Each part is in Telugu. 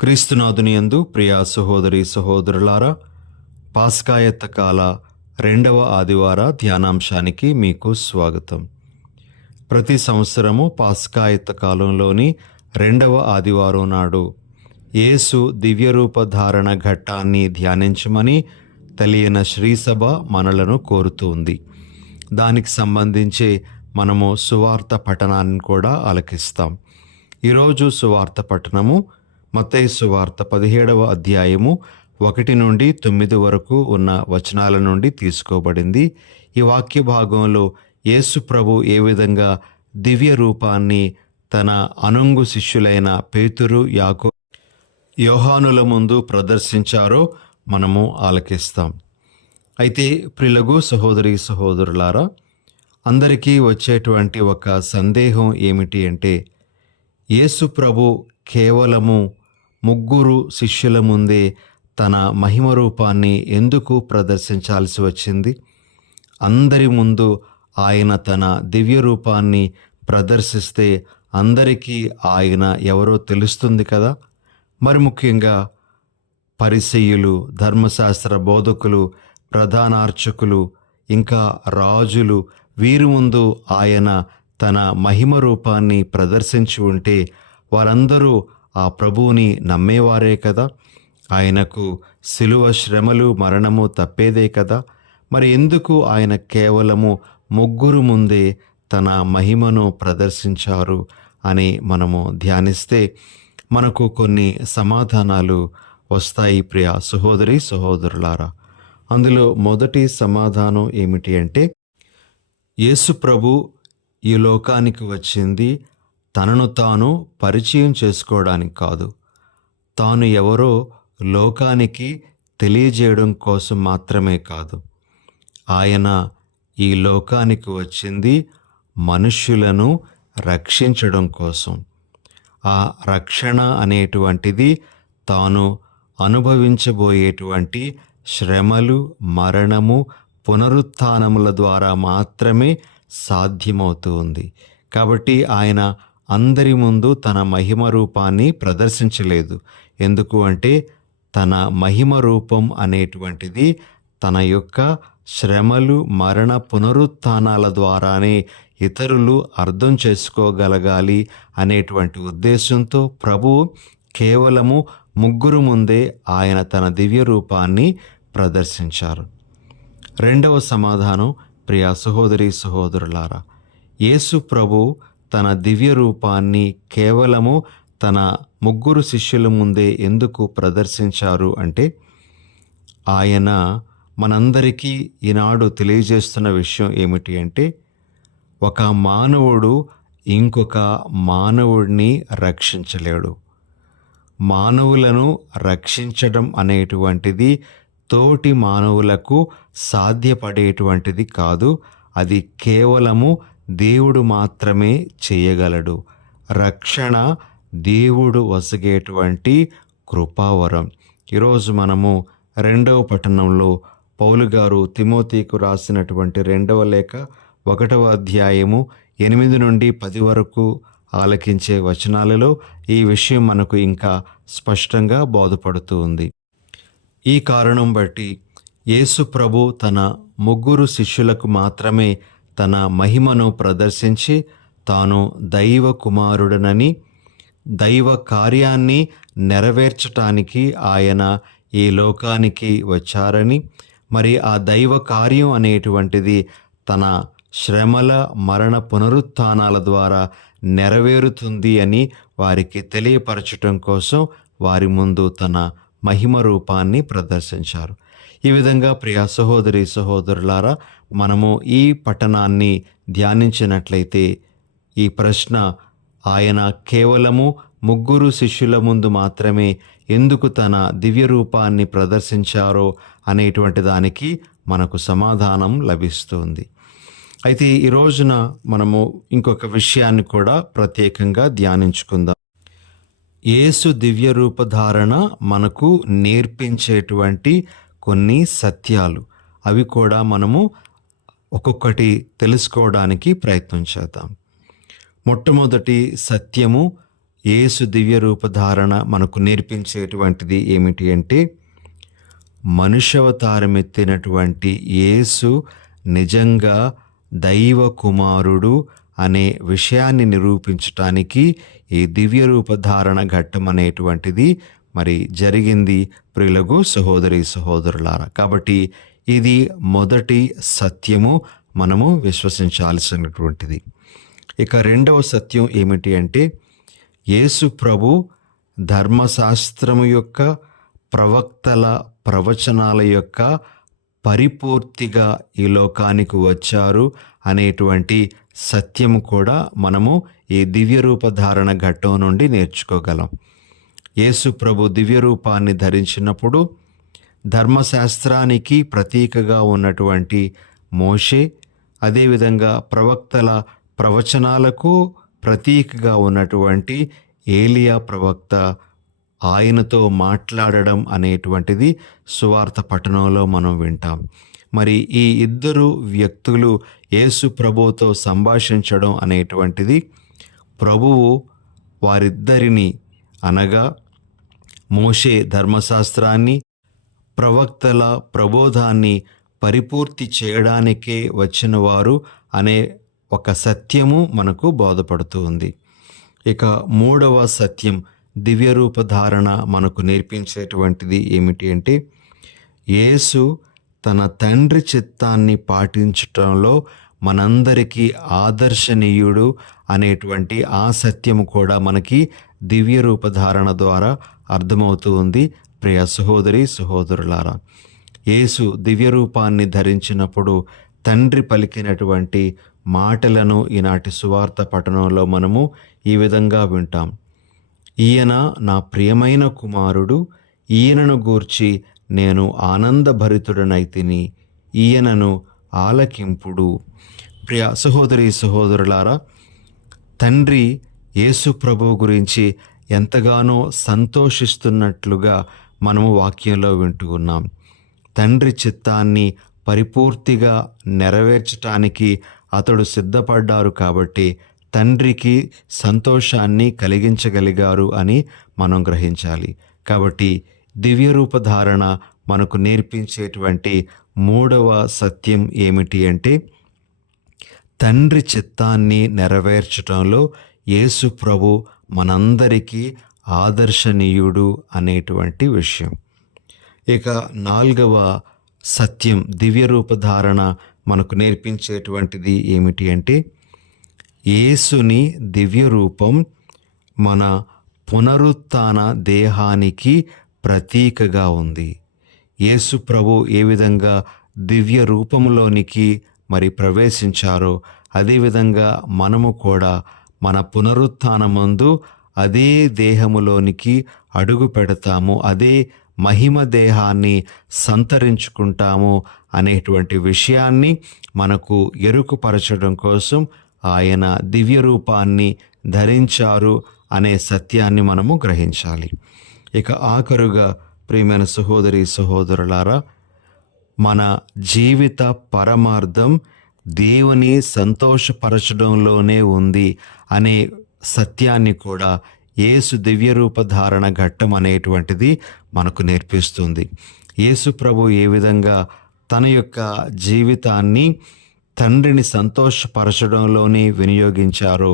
క్రీస్తునాథుని యందు ప్రియ సహోదరి సహోదరులారా, పాస్కాయత్త కాల 2వ ఆదివార ధ్యానాంశానికి మీకు స్వాగతం. ప్రతి సంవత్సరము పాస్కాయత్త కాలంలోని 2వ ఆదివారం నాడు యేసు దివ్యరూప ధారణ ఘట్టాన్ని ధ్యానించమని తెలియన శ్రీసభ మనలను కోరుతుంది. దానికి సంబంధించి మనము సువార్త పఠనాన్ని కూడా ఆలకిస్తాం. ఈరోజు సువార్త పఠనము మత్తయి సువార్త 17వ అధ్యాయము 1 నుండి 9 వరకు ఉన్న వచనాల నుండి తీసుకోబడింది. ఈ వాక్య భాగంలో యేసు ప్రభు ఏ విధంగా దివ్య రూపాన్ని తన అనుంగు శిష్యులైన పేతురు, యాకోబు, యోహానుల ముందు ప్రదర్శించారో మనము ఆలకిస్తాం. అయితే ప్రియులకు సహోదరి సహోదరులారా, అందరికీ వచ్చేటువంటి ఒక సందేహం ఏమిటి అంటే, యేసు ప్రభు కేవలము 3 శిష్యుల ముందే తన మహిమ రూపాన్ని ఎందుకు ప్రదర్శించాల్సి వచ్చింది? అందరి ముందు ఆయన తన దివ్య రూపాన్ని ప్రదర్శిస్తే అందరికీ ఆయన ఎవరో తెలుస్తుంది కదా. మరి ముఖ్యంగా పరిసయ్యులు, ధర్మశాస్త్ర బోధకులు, ప్రధానార్చకులు, ఇంకా రాజులు, వీరి ముందు ఆయన తన మహిమ రూపాన్ని ప్రదర్శించి ఉంటే వారందరూ ఆ ప్రభువుని నమ్మేవారే కదా. ఆయనకు శిలువ శ్రమలు, మరణము తప్పేదే కదా. మరి ఎందుకు ఆయన కేవలము 3 ముందే తన మహిమను ప్రదర్శించారు అని మనము ధ్యానిస్తే మనకు కొన్ని సమాధానాలు వస్తాయి ప్రియ సహోదరి సహోదరులారా. అందులో మొదటి సమాధానం ఏమిటి అంటే, యేసు ప్రభు ఈ లోకానికి వచ్చింది తనను తాను పరిచయం చేసుకోవడానికి కాదు, తాను ఎవరో లోకానికి తెలియజేయడం కోసం మాత్రమే కాదు. ఆయన ఈ లోకానికి వచ్చింది మనుష్యులను రక్షించడం కోసం. ఆ రక్షణ అనేటువంటిది తాను అనుభవించబోయేటువంటి శ్రమలు, మరణము, పునరుత్థానముల ద్వారా మాత్రమే సాధ్యమవుతూ ఉంది. కాబట్టి ఆయన అందరి ముందు తన మహిమ రూపాన్ని ప్రదర్శించలేదు. ఎందుకు అంటే, తన మహిమ రూపం అనేటువంటిది తన యొక్క శ్రమలు, మరణ, పునరుత్థానాల ద్వారానే ఇతరులు అర్థం చేసుకోగలగాలి అనేటువంటి ఉద్దేశంతో ప్రభువు కేవలము 3 ముందే ఆయన తన దివ్య రూపాన్ని ప్రదర్శించారు. 2వ సమాధానం ప్రియ సహోదరి సహోదరులారా, యేసు ప్రభు తన దివ్య రూపాన్ని కేవలము తన 3 శిష్యుల ముందే ఎందుకు ప్రదర్శించారు అంటే, ఆయన మనందరికీ ఈనాడు తెలియజేస్తున్న విషయం ఏమిటి అంటే, ఒక మానవుడు ఇంకొక మానవుడిని రక్షించలేడు. మానవులను రక్షించడం అనేటువంటిది తోటి మానవులకు సాధ్యపడేటువంటిది కాదు. అది కేవలము దేవుడు మాత్రమే చేయగలడు. రక్షణ దేవుడు వసగేటువంటి కృపావరం. ఈరోజు మనము 2వ పట్టణంలో పౌలు గారు తిమోతికు రాసినటువంటి 2వ లేఖ 1వ అధ్యాయము 8 నుండి 10 వరకు ఆలకించే వచనాలలో ఈ విషయం మనకు ఇంకా స్పష్టంగా బోధపడుతూ ఉంది. ఈ కారణం బట్టి యేసు ప్రభు తన 3 శిష్యులకు మాత్రమే తన మహిమను ప్రదర్శించి తాను దైవ కుమారుడనని, దైవ కార్యాన్ని నెరవేర్చటానికి ఆయన ఈ లోకానికి వచ్చారని, మరి ఆ దైవ కార్యం అనేటువంటిది తన శ్రమల, మరణ, పునరుత్థానాల ద్వారా నెరవేరుతుంది అని వారికి తెలియపరచటం కోసం వారి ముందు తన మహిమ రూపాన్ని ప్రదర్శించారు. ఈ విధంగా ప్రియ సహోదరి సహోదరులారా, మనము ఈ పఠనాన్ని ధ్యానించినట్లయితే ఈ ప్రశ్న, ఆయన కేవలము 3 శిష్యుల ముందు మాత్రమే ఎందుకు తన దివ్య రూపాన్ని ప్రదర్శించారో అనేటువంటి దానికి మనకు సమాధానం లభిస్తుంది. అయితే ఈ రోజున మనము ఇంకొక విషయాన్ని కూడా ప్రత్యేకంగా ధ్యానించుకుందాం. యేసు దివ్య రూపధారణ మనకు నేర్పించేటువంటి కొన్ని సత్యాలు, అవి కూడా మనము ఒక్కొక్కటి తెలుసుకోవడానికి ప్రయత్నం చేద్దాం. మొట్టమొదటి సత్యము, యేసు దివ్య రూపధారణ మనకు నేర్పించేటువంటిది ఏమిటి అంటే, మనుష్యవతారం ఎత్తినటువంటి యేసు నిజంగా దైవ కుమారుడు అనే విషయాన్ని నిరూపించటానికి ఈ దివ్య రూపధారణ ఘట్టం అనేటువంటిది మరి జరిగింది ప్రియులకు సహోదరి సహోదరులారా. కాబట్టి ఇది మొదటి సత్యము, మనము విశ్వసించాల్సినటువంటిది. ఇక రెండవ సత్యం ఏమిటి అంటే, యేసు ప్రభు ధర్మశాస్త్రము యొక్క, ప్రవక్తల ప్రవచనాల యొక్క పరిపూర్తిగా ఈ లోకానికి వచ్చారు అనేటువంటి సత్యము కూడా మనము ఈ దివ్య రూపధారణ ఘట్టం నుండి నేర్చుకోగలం. యేసు ప్రభు దివ్య రూపాన్ని ధరించినప్పుడు ధర్మశాస్త్రానికి ప్రతీకగా ఉన్నటువంటి మోషే, అదేవిధంగా ప్రవక్తల ప్రవచనాలకు ప్రతీకగా ఉన్నటువంటి ఏలియా ప్రవక్త ఆయనతో మాట్లాడడం అనేటువంటిది సువార్త పఠనంలో మనం వింటాం. మరి ఈ ఇద్దరు వ్యక్తులు యేసు ప్రభువుతో సంభాషించడం అనేటువంటిది ప్రభువు వారిద్దరిని, అనగా మోషే ధర్మశాస్త్రాన్ని, ప్రవక్తల ప్రబోధాన్ని పరిపూర్తి చేయడానికే వచ్చిన వారు అనే ఒక సత్యము మనకు బోధపడుతూ ఉంది. ఇక మూడవ సత్యం దివ్య రూపధారణ మనకు నేర్పించేటువంటిది ఏమిటి అంటే, యేసు తన తండ్రి చిత్తాన్ని పాటించటంలో మనందరికీ ఆదర్శనీయుడు అనేటువంటి ఆ సత్యము కూడా మనకి దివ్య రూపధారణ ద్వారా అర్థమవుతూ ఉంది. ప్రియ సహోదరి సహోదరులారా, యేసు దివ్య రూపాన్ని ధరించినప్పుడు తండ్రి పలికినటువంటి మాటలను ఈనాటి సువార్త పఠనంలో మనము ఈ విధంగా వింటాం. ఈయన నా ప్రియమైన కుమారుడు, ఈయనను గూర్చి నేను ఆనందభరితుడనైతిని, ఈయనను ఆలకింపుడు. ప్రియ సహోదరి సహోదరులారా, తండ్రి యేసు ప్రభువు గురించి ఎంతగానో సంతోషిస్తున్నట్లుగా మనము వాక్యంలో వింటూ ఉన్నాం. తండ్రి చిత్తాన్ని పరిపూర్తిగా నెరవేర్చటానికి అతడు సిద్ధపడ్డారు కాబట్టి తండ్రికి సంతోషాన్ని కలిగించగలిగారు అని మనం గ్రహించాలి. కాబట్టి దివ్య రూపధారణ మనకు నేర్పించేటువంటి మూడవ సత్యం ఏమిటి అంటే, తండ్రి చిత్తాన్ని నెరవేర్చడంలో యేసు ప్రభు మనందరికీ ఆదర్శనీయుడు అనేటువంటి విషయం. ఇక నాలుగవ సత్యం దివ్య రూపధారణ మనకు నేర్పించేటువంటిది ఏమిటి అంటే, యేసుని దివ్య రూపం మన పునరుత్థాన దేహానికి ప్రతీకగా ఉంది. యేసు ప్రభు ఏ విధంగా దివ్య రూపంలోనికి మరి ప్రవేశించారో, అదేవిధంగా మనము కూడా మన పునరుత్థానమందు అదే దేహములోనికి అడుగు పెడతాము, అదే మహిమ దేహాన్ని సంతరించుకుంటాము అనేటువంటి విషయాన్ని మనకు ఎరుకుపరచడం కోసం ఆయన దివ్య రూపాన్ని ధరించారు అనే సత్యాన్ని మనము గ్రహించాలి. ఇక ఆఖరుగా ప్రియమైన సహోదరి సహోదరులారా, మన జీవిత పరమార్థం దేవుని సంతోషపరచడంలోనే ఉంది అనే సత్యాన్ని కూడా యేసు దివ్య రూపధారణ ఘట్టం అనేటువంటిది మనకు నేర్పిస్తుంది. యేసు ప్రభు ఏ విధంగా తన యొక్క జీవితాన్ని తండ్రిని సంతోషపరచడంలోనే వినియోగించారో,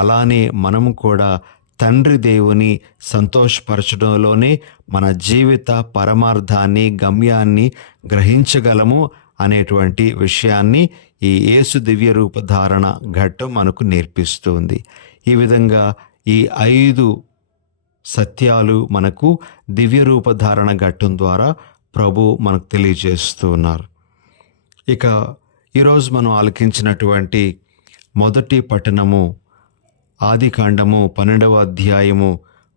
అలానే మనము కూడా తండ్రి దేవుని సంతోషపరచడంలోనే మన జీవిత పరమార్థాన్ని, గమ్యాన్ని గ్రహించగలము అనేటువంటి విషయాన్ని ఈ యేసు దివ్య రూపధారణ ఘట్టం మనకు నేర్పిస్తుంది. ఈ విధంగా ఈ 5 సత్యాలు మనకు దివ్య రూపధారణ ఘట్టం ద్వారా ప్రభు మనకు తెలియజేస్తూ ఉన్నారు. ఇక ఈరోజు మనం ఆలకించినటువంటి మొదటి పఠనము ఆదికాండము 12వ అధ్యాయము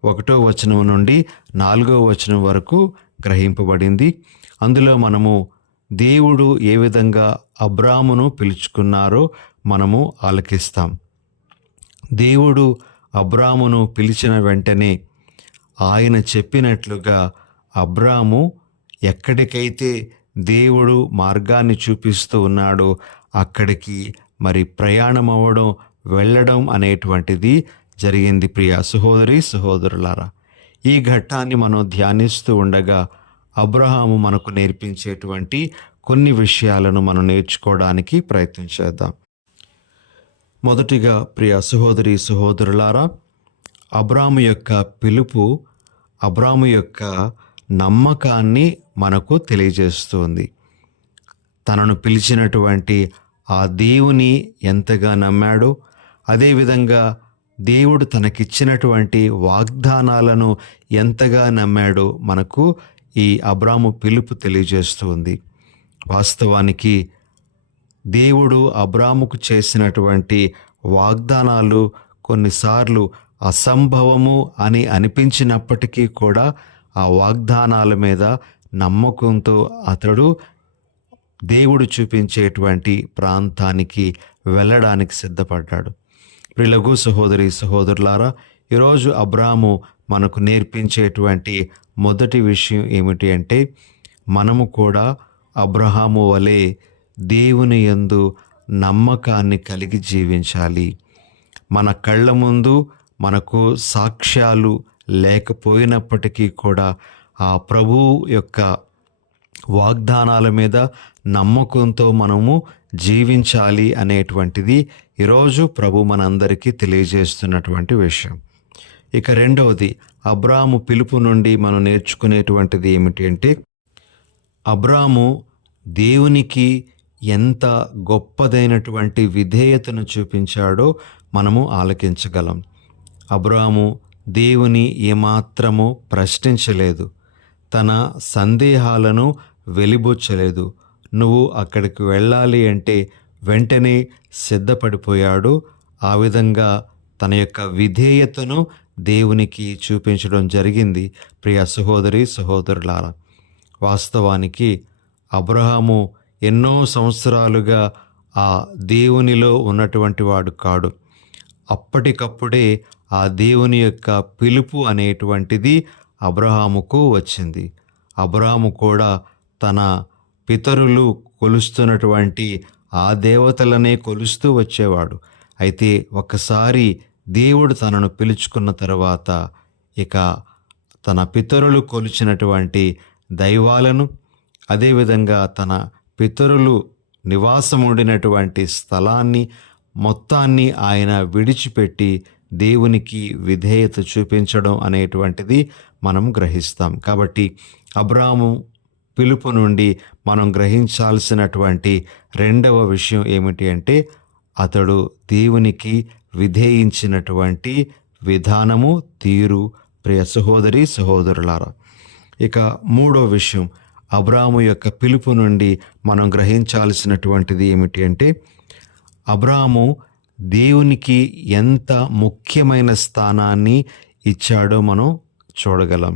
1వ వచనం నుండి 4వ వచనం వరకు గ్రహింపబడింది. అందులో మనము దేవుడు ఏ విధంగా అబ్రామును పిలుచుకున్నారో మనము ఆలకిస్తాం. దేవుడు అబ్రామును పిలిచిన వెంటనే ఆయన చెప్పినట్లుగా అబ్రాము ఎక్కడికైతే దేవుడు మార్గాన్ని చూపిస్తూ ఉన్నాడో అక్కడికి మరి ప్రయాణం అవ్వడం, వెళ్ళడం అనేటువంటిది జరిగింది. ప్రియ సహోదరి సహోదరులారా, ఈ ఘట్టాన్ని మనం ధ్యానిస్తూ ఉండగా అబ్రహాము మనకు నేర్పించేటువంటి కొన్ని విషయాలను మనం నేర్చుకోవడానికి ప్రయత్నం చేద్దాం. మొదటిగా ప్రియ సహోదరి సహోదరులారా, అబ్రాము యొక్క పిలుపు అబ్రాము యొక్క నమ్మకాన్ని మనకు తెలియజేస్తుంది. తనను పిలిచినటువంటి ఆ దేవుని ఎంతగా నమ్మాడో, అదేవిధంగా దేవుడు తనకిచ్చినటువంటి వాగ్దానాలను ఎంతగా నమ్మాడో మనకు ఈ అబ్రాము పిలుపు తెలియజేస్తుంది. వాస్తవానికి దేవుడు అబ్రాముకు చేసినటువంటి వాగ్దానాలు కొన్నిసార్లు అసంభవము అని అనిపించినప్పటికీ కూడా ఆ వాగ్దానాల మీద నమ్మకంతో అతడు దేవుడు చూపించేటువంటి ప్రాంతానికి వెళ్ళడానికి సిద్ధపడ్డాడు. ప్రియులకు సహోదరి సహోదరులారా, ఈరోజు అబ్రాము మనకు నేర్పించేటువంటి మొదటి విషయం ఏమిటి అంటే, మనము కూడా అబ్రహాము వలె దేవుని యందు నమ్మకాన్ని కలిగి జీవించాలి. మన కళ్ళ ముందు మనకు సాక్ష్యాలు లేకపోయినప్పటికీ కూడా ఆ ప్రభువు యొక్క వాగ్దానాల మీద నమ్మకంతో మనము జీవించాలి అనేటువంటిది ఈరోజు ప్రభు మనందరికీ తెలియజేస్తున్నటువంటి విషయం. ఇక రెండవది, అబ్రాము పిలుపు నుండి మనం నేర్చుకునేటువంటిది ఏమిటి అంటే, అబ్రాము దేవునికి ఎంత గొప్పదైనటువంటి విధేయతను చూపించాడో మనము ఆలకించగలం. అబ్రాము దేవుని ఏమాత్రము ప్రశ్నించలేదు, తన సందేహాలను వెలిబుచ్చలేదు. నువ్వు అక్కడికి వెళ్ళాలి అంటే వెంటనే సిద్ధపడిపోయాడు. ఆ విధంగా తన యొక్క విధేయతను దేవునికి చూపించడం జరిగింది. ప్రియ సహోదరి సహోదరులారా, వాస్తవానికి అబ్రహాము ఎన్నో సంవత్సరాలుగా ఆ దేవునిలో ఉన్నటువంటి వాడు కాడు. అప్పటికప్పుడే ఆ దేవుని యొక్క పిలుపు అనేటువంటిది అబ్రహాముకు వచ్చింది. అబ్రహాము కూడా తన పితరులు కొలుస్తున్నటువంటి ఆ దేవతలనే కొలుస్తూ వచ్చేవాడు. అయితే ఒక్కసారి దేవుడు తనను పిలుచుకున్న తర్వాత ఇక తన పితరులు కొలిచినటువంటి దైవాలను, అదేవిధంగా తన పితరులు నివాసం ఉండినటువంటి స్థలాన్ని మొత్తాన్ని ఆయన విడిచిపెట్టి దేవునికి విధేయత చూపించడం అనేటువంటిది మనం గ్రహిస్తాం. కాబట్టి అబ్రాము పిలుపు నుండి మనం గ్రహించాల్సినటువంటి రెండవ విషయం ఏమిటి అంటే, అతడు దేవునికి విధేయించినటువంటి విధానము, తీరు. ప్రియ సహోదరి సహోదరులారా, ఇక మూడో విషయం, అబ్రాము యొక్క పిలుపు నుండి మనం గ్రహించాల్సినటువంటిది ఏమిటి అంటే, అబ్రాము దేవునికి ఎంత ముఖ్యమైన స్థానాన్ని ఇచ్చాడో మనం చూడగలం.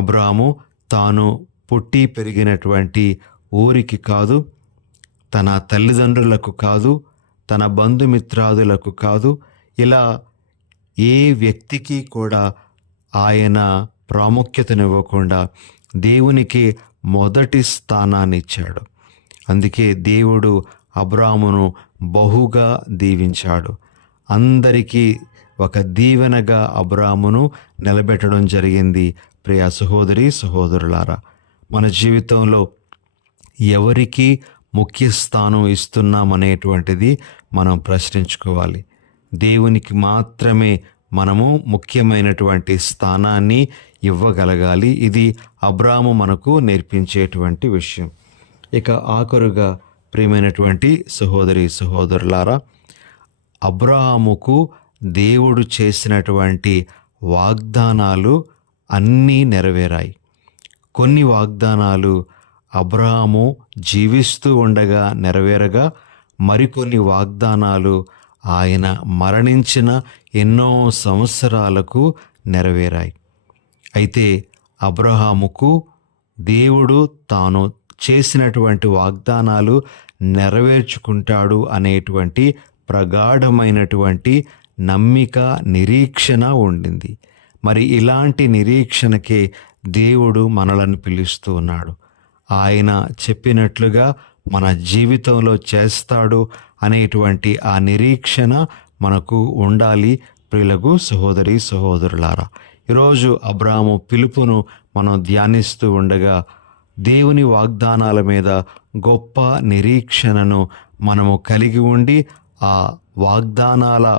అబ్రాము తాను పుట్టి పెరిగినటువంటి ఊరికి కాదు, తన తల్లిదండ్రులకు కాదు, తన బంధుమిత్రాదులకు కాదు, ఇలా ఏ వ్యక్తికి కూడా ఆయన ప్రాముఖ్యతనివ్వకుండా దేవునికి మొదటి స్థానాన్ని ఇచ్చాడు. అందుకే దేవుడు అబ్రామును బహుగా దీవించాడు. అందరికీ ఒక దీవెనగా అబ్రామును నిలబెట్టడం జరిగింది. ప్రియ సహోదరి సహోదరులారా, మన జీవితంలో ఎవరికి ముఖ్య స్థానం ఇస్తున్నామనేటువంటిది మనం ప్రశ్నించుకోవాలి. దేవునికి మాత్రమే మనము ముఖ్యమైనటువంటి స్థానాన్ని ఇవ్వగలగాలి. ఇది అబ్రాము మనకు నేర్పించేటువంటి విషయం. ఇక ఆఖరుగా ప్రియమైనటువంటి సహోదరి సహోదరులారా, అబ్రాహాముకు దేవుడు చేసినటువంటి వాగ్దానాలు అన్నీ నెరవేరాయి. కొన్ని వాగ్దానాలు అబ్రాహాము జీవిస్తూ ఉండగా నెరవేరగా, మరికొన్ని వాగ్దానాలు ఆయన మరణించిన ఎన్నో సంవత్సరాలకు నెరవేరాయి. అయితే అబ్రాహాముకు దేవుడు తాను చేసినటువంటి వాగ్దానాలు నెరవేర్చుకుంటాడు అనేటువంటి ప్రగాఢమైనటువంటి నమ్మిక, నిరీక్షణ ఉండింది. మరి ఇలాంటి నిరీక్షణకే దేవుడు మనలను పిలుస్తూ ఉన్నాడు. ఆయన చెప్పినట్లుగా మన జీవితంలో చేస్తాడు అనేటువంటి ఆ నిరీక్షణ మనకు ఉండాలి. ప్రియులకు సహోదరి సహోదరులారా, ఈరోజు అబ్రాహాము పిలుపును మనం ధ్యానిస్తూ ఉండగా దేవుని వాగ్దానాల మీద గొప్ప నిరీక్షణను మనము కలిగి ఉండి ఆ వాగ్దానాల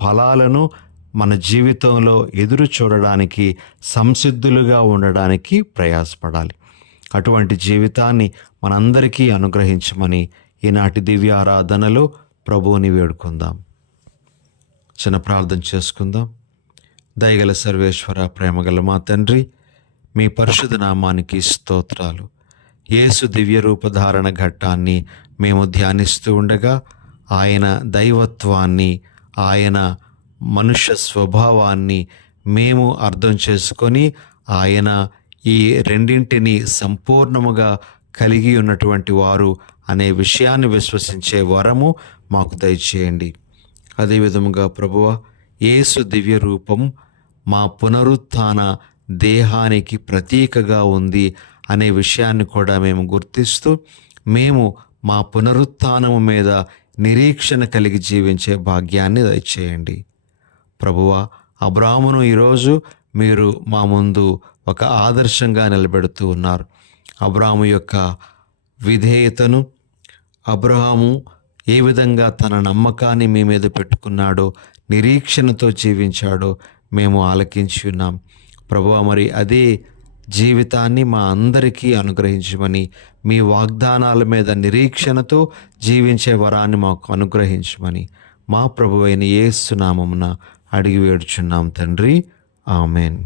ఫలాలను మన జీవితంలో ఎదురు చూడడానికి సంసిద్ధులుగా ఉండడానికి ప్రయాసపడాలి. అటువంటి జీవితాన్ని మనందరికీ అనుగ్రహించమని ఈనాటి దివ్యారాధనలో ప్రభువుని వేడుకుందాం. చిన్న ప్రార్థన చేసుకుందాం. దయగల సర్వేశ్వర, ప్రేమగల మా తండ్రి, మీ పరిశుద్ధ నామానికి స్తోత్రాలు. యేసు దివ్య రూపధారణ ఘట్టాన్ని మేము ధ్యానిస్తూ ఉండగా ఆయన దైవత్వాన్ని, ఆయన మనుష్య స్వభావాన్ని మేము అర్థం చేసుకొని ఆయన ఈ రెండింటిని సంపూర్ణముగా కలిగి ఉన్నటువంటి వారు అనే విషయాన్ని విశ్వసించే వరము మాకు దయచేయండి. అదేవిధముగా ప్రభువా, యేసు దివ్య రూపం మా పునరుత్థాన దేహానికి ప్రతీకగా ఉంది అనే విషయాన్ని కూడా మేము గుర్తిస్తూ మేము మా పునరుత్థానము మీద నిరీక్షణ కలిగి జీవించే భాగ్యాన్ని దయచేయండి. ప్రభువా, అబ్రాహామును ఈరోజు మీరు మా ముందు ఒక ఆదర్శంగా నిలబెడుతూ ఉన్నారు. అబ్రాహాము యొక్క విధేయతను, అబ్రాహాము ఏ విధంగా తన నమ్మకాన్ని మీ మీద పెట్టుకున్నాడో, నిరీక్షణతో జీవించాడో మేము ఆలకించి ఉన్నాం. ప్రభువా, మరి అదే జీవితాన్ని మా అందరికీ అనుగ్రహించమని, మీ వాగ్దానాల మీద నిరీక్షణతో జీవించే వరాన్ని మాకు అనుగ్రహించమని మా ప్రభువైన యేసు నామమున అడిగి వేడుచున్నాం తండ్రి. ఆమెన్.